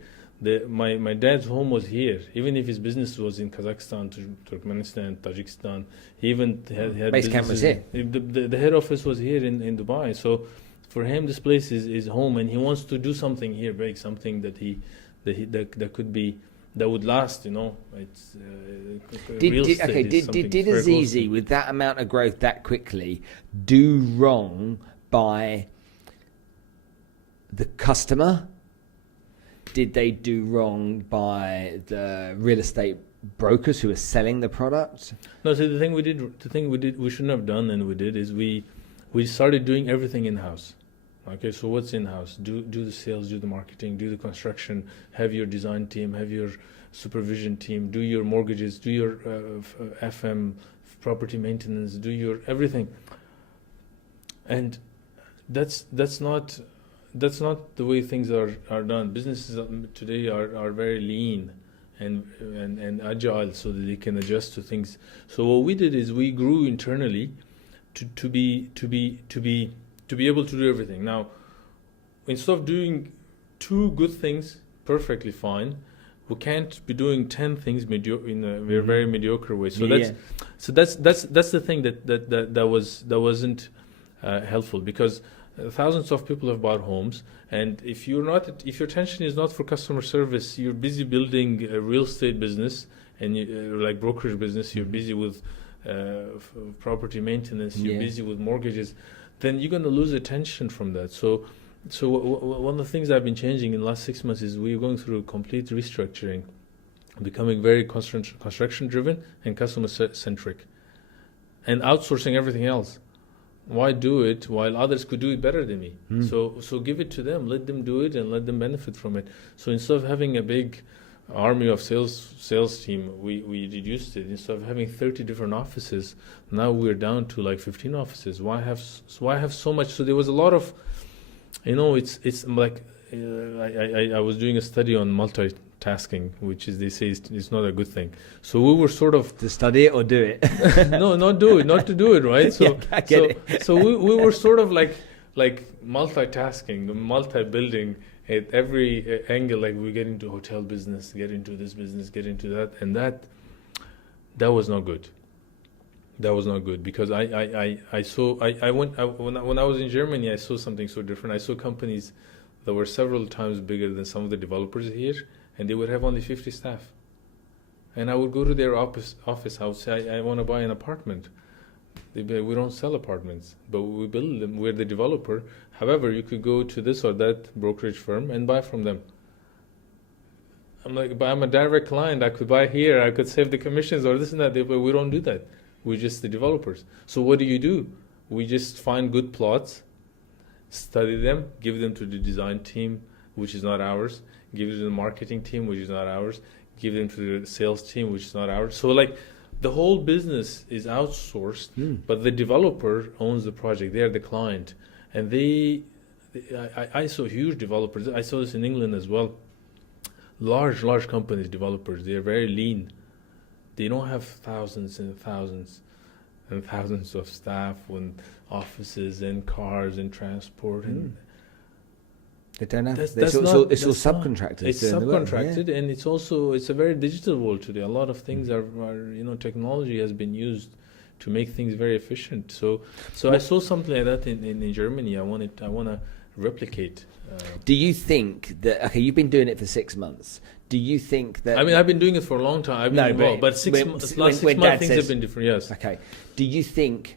My dad's home was here. Even if his business was in Kazakhstan, Turkmenistan, Tajikistan, he even had Base camp was here. The head office was here in Dubai. So for him, this place is home, and he wants to do something here, big, something that could be. That would last, It's real estate. Did Azizi, with that amount of growth that quickly, do wrong by the customer? Did they do wrong by the real estate brokers who are selling the product? No, so the thing we shouldn't have done, and we did, is we started doing everything in house. Okay, so what's in-house? Do the sales, do the marketing, do the construction, have your design team, have your supervision team, do your mortgages, do your FM, property maintenance, do your everything. And that's not the way things are done. Businesses today are very lean and agile, so that they can adjust to things. So what we did is we grew internally to be able to do everything. Now, instead of doing 2 good things perfectly fine, we can't be doing 10 things in a very mediocre way. So that's the thing that wasn't helpful, because thousands of people have bought homes, and if your attention is not for customer service, you're busy building a real estate business and like brokerage business, you're busy with property maintenance, you're busy with mortgages, then you're going to lose attention from that. So one of the things I've been changing in the last 6 months is we're going through a complete restructuring, becoming very construction driven and customer centric, and outsourcing everything else. Why do it while others could do it better than me? So give it to them, let them do it, and let them benefit from it. So instead of having a big army of sales team, we reduced it. Instead of having 30 different offices, now we're down to like 15 offices. Why have so much? So there was a lot of, it's like I was doing a study on multitasking, which is, they say it's not a good thing. So we were sort of to study it or do it. no, not to do it, right? So I get it. So we were sort of like multitasking, multi-building at every angle. Like we get into hotel business, get into this business, get into that, and that was not good. That was not good, because when I was in Germany, I saw something so different. I saw companies that were several times bigger than some of the developers here, and they would have only 50 staff. And I would go to their office. I would say, I want to buy an apartment. They'd be like, we don't sell apartments, but we build them. We're the developer. However, you could go to this or that brokerage firm and buy from them. I'm like, but I'm a direct client. I could buy here. I could save the commissions or this and that. But we don't do that. We're just the developers. So what do? We just find good plots, study them, give them to the design team, which is not ours, give it to the marketing team, which is not ours, give them to the sales team, which is not ours. So like the whole business is outsourced, but the developer owns the project. They are the client. And I saw huge developers. I saw this in England as well. Large companies, developers, they are very lean. They don't have thousands and thousands and thousands of staff, and offices and cars and transport and. They don't have. It's It's all subcontractors. It's doing the work, subcontracted, and it's a very digital world today. A lot of things are technology has been used to make things very efficient. So I saw something like that in Germany. I want to replicate. Do you think that you've been doing it for 6 months? Do you think that? I mean, I've been doing it for a long time. I've been involved, but last 6 months things have been different. Yes. Okay. Do you think?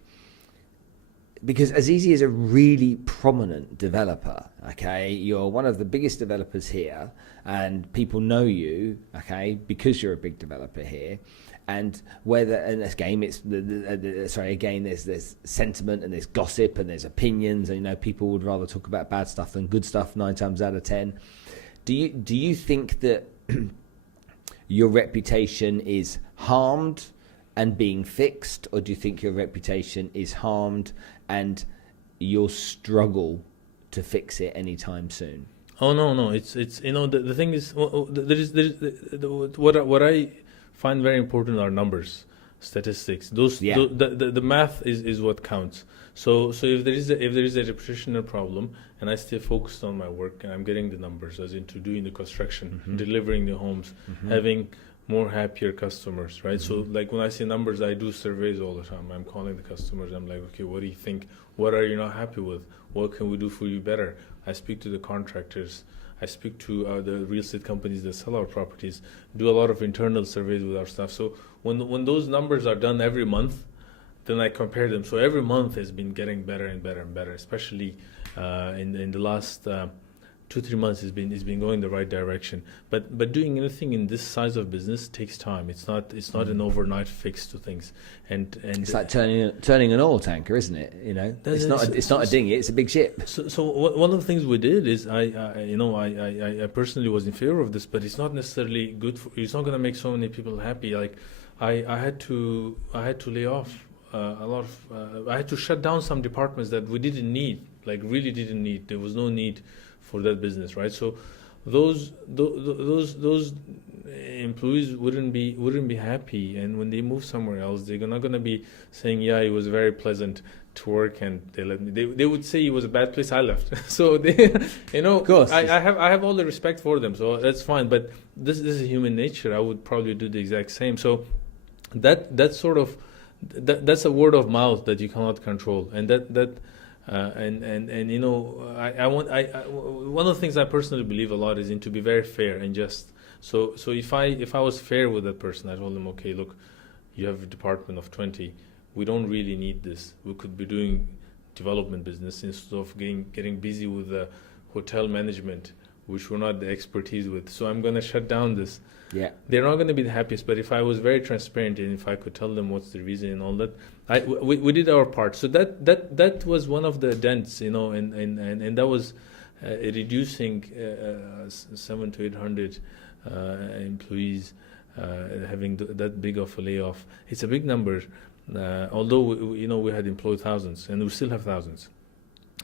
Because Azizi is a really prominent developer, okay? You're one of the biggest developers here, and people know you, okay, because you're a big developer here. And there's sentiment and there's gossip and there's opinions, and people would rather talk about bad stuff than good stuff 9 times out of 10. Do you think that your reputation is harmed and being fixed, or do you think your reputation is harmed and you'll struggle to fix it anytime soon? Oh no, it's the thing is, what I find very important are numbers, statistics. The math is what counts. So if there is a reputational problem, and I stay focused on my work, and I'm getting the numbers, as into doing the construction, delivering the homes, having more happier customers, right? So like when I see numbers, I do surveys all the time. I'm calling the customers. I'm like, okay, what do you think? What are you not happy with? What can we do for you better? I speak to the contractors. I speak to the real estate companies that sell our properties, do a lot of internal surveys with our staff. So when those numbers are done every month, then I compare them. So every month has been getting better and better and better, especially in the last 2-3 months has been going the right direction. But doing anything in this size of business takes time. It's not an overnight fix to things. And it's like turning an oil tanker, isn't it? It's not a dinghy. It's a big ship. So one of the things we did is I personally was in favor of this, but it's not necessarily good. It's not going to make so many people happy. Like I had to lay off a lot of. I had to shut down some departments that we didn't need. Like really didn't need. There was no need for that business, right? So those employees wouldn't be happy, and when they move somewhere else, they're not gonna be saying, yeah, it was very pleasant to work, and they let me. They would say it was a bad place. I left. So they, of course, I have all the respect for them, so that's fine. But this is human nature. I would probably do the exact same. So that's sort of that's a word of mouth that you cannot control, and one of the things I personally believe a lot is in to be very fair and just. So if I was fair with that person, I told them, okay, look, you have a department of 20. We don't really need this. We could be doing development business instead of getting busy with the hotel management, which we're not the expertise with. So I'm going to shut down this. Yeah, they're not going to be the happiest. But if I was very transparent and if I could tell them what's the reason and all that, we did our part. So that was one of the dents, and that was reducing 700 to 800 employees having that big of a layoff. It's a big number, although we had employed thousands, and we still have thousands.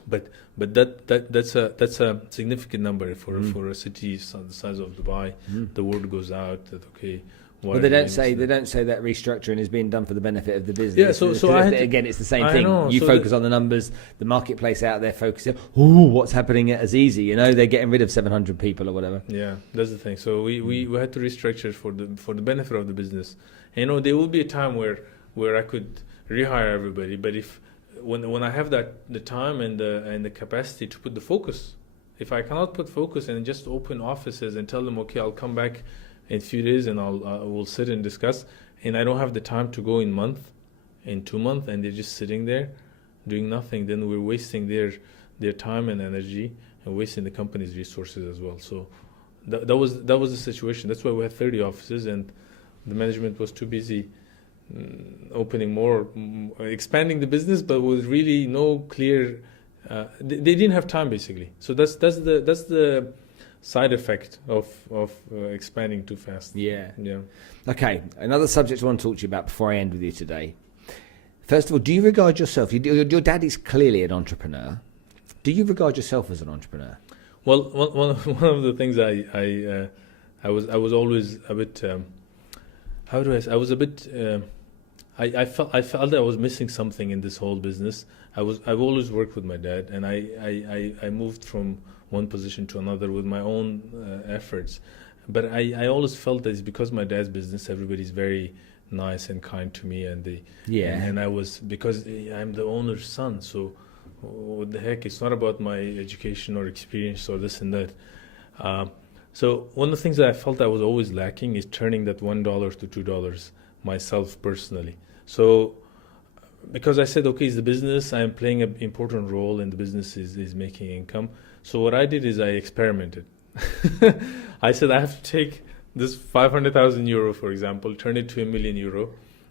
But that's a significant number for a city the size of Dubai. The word goes out that okay. Well, they don't say that restructuring is being done for the benefit of the business. Yeah, so again, it's the same thing. You focus on the numbers. The marketplace out there focuses. What's happening at Azizi? They're getting rid of 700 people or whatever. Yeah, that's the thing. So we had to restructure for the benefit of the business. And, there will be a time where I could rehire everybody, but when I have the time and the capacity to put the focus, if I cannot put focus and just open offices and tell them, okay, I'll come back in a few days and we'll sit and discuss, and I don't have the time to go in 2 months, and they're just sitting there doing nothing, then we're wasting their time and energy and wasting the company's resources as well. So that was the situation. That's why we had 30 offices, and the management was too busy opening more, expanding the business, but with really no clear. They didn't have time basically. So that's the side effect of expanding too fast. Yeah. Okay, another subject I want to talk to you about before I end with you today. First of all, do you regard yourself? Your dad is clearly an entrepreneur. Do you regard yourself as an entrepreneur? Well, one of the things I was always a bit. How do I say? I I felt I was missing something in this whole business. I've always worked with my dad, and I moved from one position to another with my own efforts. But I always felt that it's because my dad's business, everybody's very nice and kind to me, and I was, because I'm the owner's son, so what the heck, it's not about my education or experience or this and that. So one of the things that I felt I was always lacking is turning that $1 to $2 myself personally. So because I said, okay, it's the business, I'm playing an important role and the business is making income. So what I did is I experimented. I said, I have to take this 500,000 euro, for example, turn it to €1 million,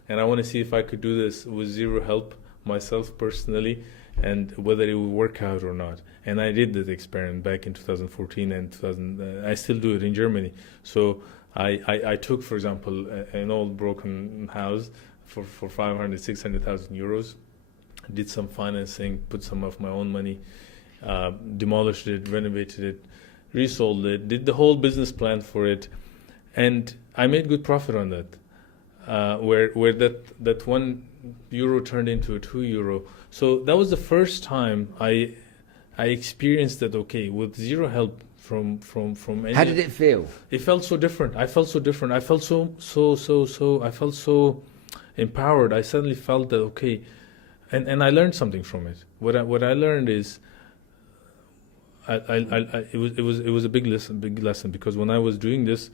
and I want to see if I could do this with zero help myself personally, and whether it would work out or not. And I did that experiment back in 2014 and I still do it in Germany. So I took, for example, an old broken house for 500, 600,000 euros, did some financing, put some of my own money, demolished it, renovated it, resold it, did the whole business plan for it, and I made good profit on that, where that €1 turned into a €2. So that was the first time I experienced that, okay, with zero help from any. How did it feel? It felt so different. I felt so different. I felt so I felt so empowered. I suddenly felt that, okay, and I learned something from it. What I learned is it was a big lesson, because when I was doing this,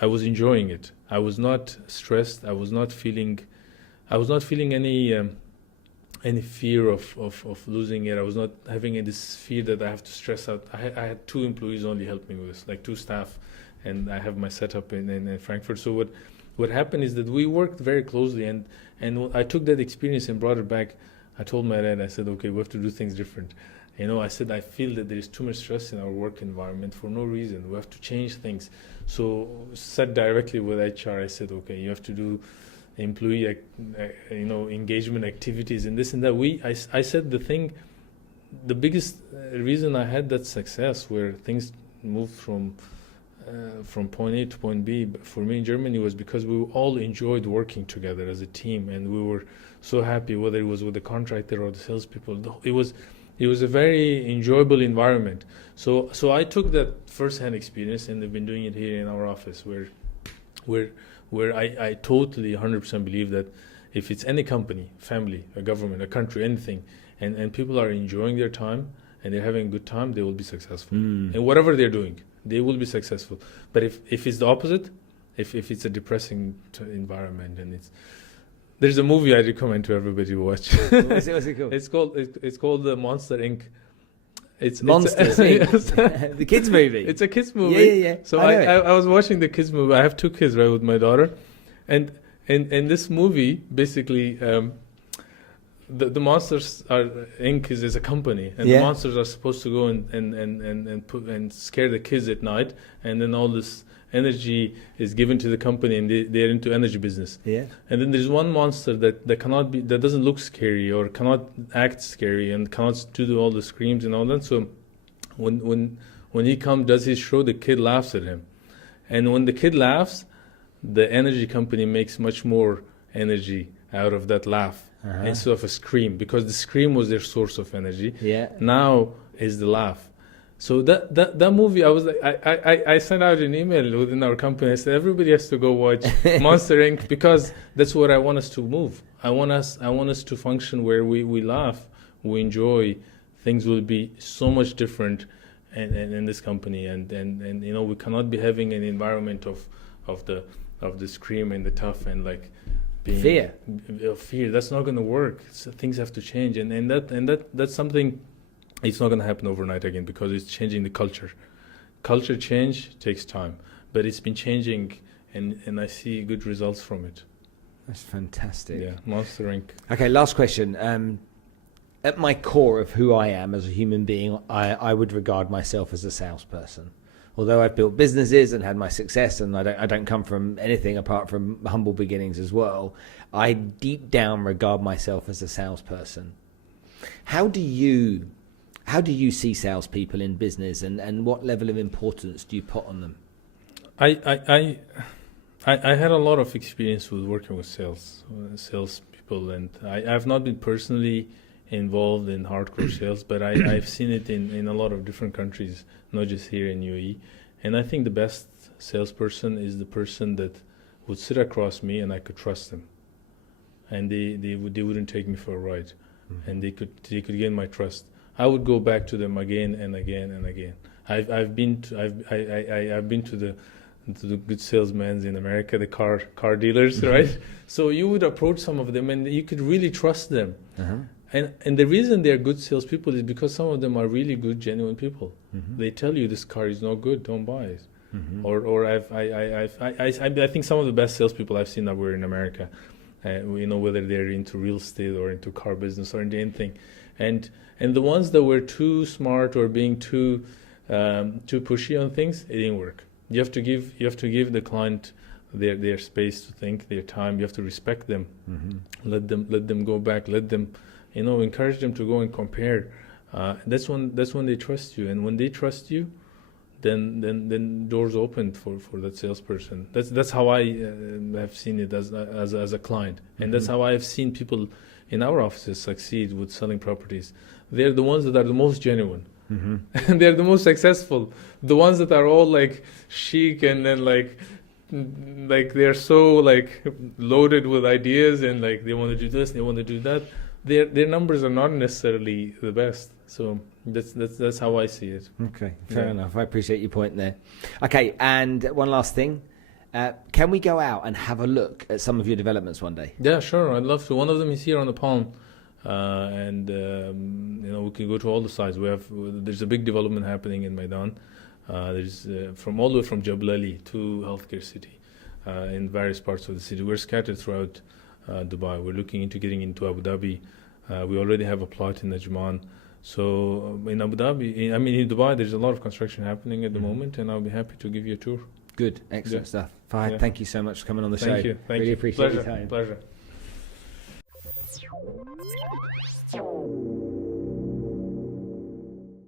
I was enjoying it. I was not stressed. I was not feeling any fear of losing it. I was not having this fear that I have to stress out. I had 2 employees only help me with this, like 2 staff, and I have my setup in Frankfurt. So what happened is that we worked very closely, and I took that experience and brought it back. I told my dad, I said, okay, we have to do things different. I said, I feel that there is too much stress in our work environment for no reason. We have to change things. So said directly with HR, I said, okay, you have to do employee engagement activities and this and that. I said the biggest reason I had that success, where things moved from point A to point B for me in Germany, was because we all enjoyed working together as a team, and we were so happy, whether it was with the contractor or the salespeople. It was a very enjoyable environment. So I took that first-hand experience, and I've been doing it here in our office, where I totally 100% believe that if it's any company, family, a government, a country, anything, and people are enjoying their time and they're having a good time, they will be successful. And whatever they're doing, they will be successful. But if it's the opposite, if it's a depressing environment, and there's a movie I recommend to everybody to watch. What's it called? It's called Monster Inc. It's Monsters Inc. The kids movie. It's a kids movie. Yeah. So I was watching the kids movie. I have 2 kids, right, with my daughter, and this movie basically, the Monsters Inc. is a company, and the monsters are supposed to go and scare the kids at night, and then all this energy is given to the company, and they're into energy business. Yeah. And then there's one monster that doesn't look scary or cannot act scary and cannot do all the screams and all that. So when he does his show, the kid laughs at him, and when the kid laughs, the energy company makes much more energy out of that laugh instead of a scream, because the scream was their source of energy. Yeah. Now is the laugh. So that movie, I was like, I sent out an email within our company. I said, everybody has to go watch Monster Inc. because that's what I want us to move. I want us to function where we laugh, we enjoy. Things will be so much different, and in this company, and we cannot be having an environment of the scream and the tough and like being fear. That's not going to work. Things have to change, and that's something. It's not going to happen overnight again, because it's changing the culture. Culture change takes time, but it's been changing, and I see good results from it. That's fantastic. Yeah, Monster Inc. Okay, last question. At my core of who I am as a human being, I would regard myself as a salesperson. Although I've built businesses and had my success, and I don't come from anything apart from humble beginnings as well, I deep down regard myself as a salesperson. How do you see salespeople in business, and what level of importance do you put on them? I had a lot of experience with working with salespeople salespeople, and I've not been personally involved in hardcore sales, but I've seen it in a lot of different countries, not just here in UAE. And I think the best salesperson is the person that would sit across me and I could trust them, and they wouldn't take me for a ride, and they could gain my trust. I would go back to them again and again and again. I've been to the good salesmen in America, the car dealers, right? So you would approach some of them and you could really trust them. And the reason they're good salespeople is because some of them are really good, genuine people. They tell you this car is not good, don't buy it. Or I think some of the best salespeople I've seen that were in America, whether they're into real estate or into car business or into anything, and the ones that were too smart or being too pushy on things, it didn't work. You have to give the client their space to think, their time. You have to respect them. Let them go back. Let them, encourage them to go and compare. That's when they trust you, and when they trust you, then doors open for that salesperson. That's how I have seen it as a client, and that's how I have seen people in our offices succeed with selling properties. They're the ones that are the most genuine. And they're the most successful. The ones that are all like chic and then like they're so like loaded with ideas and like they want to do this, they want to do that. Their numbers are not necessarily the best. So that's how I see it. Okay, fair enough. I appreciate your point there. Okay, and one last thing. Can we go out and have a look at some of your developments one day? Yeah, sure. I'd love to. One of them is here on the Palm. We can go to all the sites. There's a big development happening in Maidan. There's from all the way from Jebel Ali to Healthcare City, in various parts of the city. We're scattered throughout Dubai. We're looking into getting into Abu Dhabi. We already have a plot in Najman. So in Abu Dhabi, in Dubai, there's a lot of construction happening at the moment, and I'll be happy to give you a tour. Good, excellent stuff. Farhad, thank you so much for coming on the show. Thank you. Really appreciate your time. Pleasure.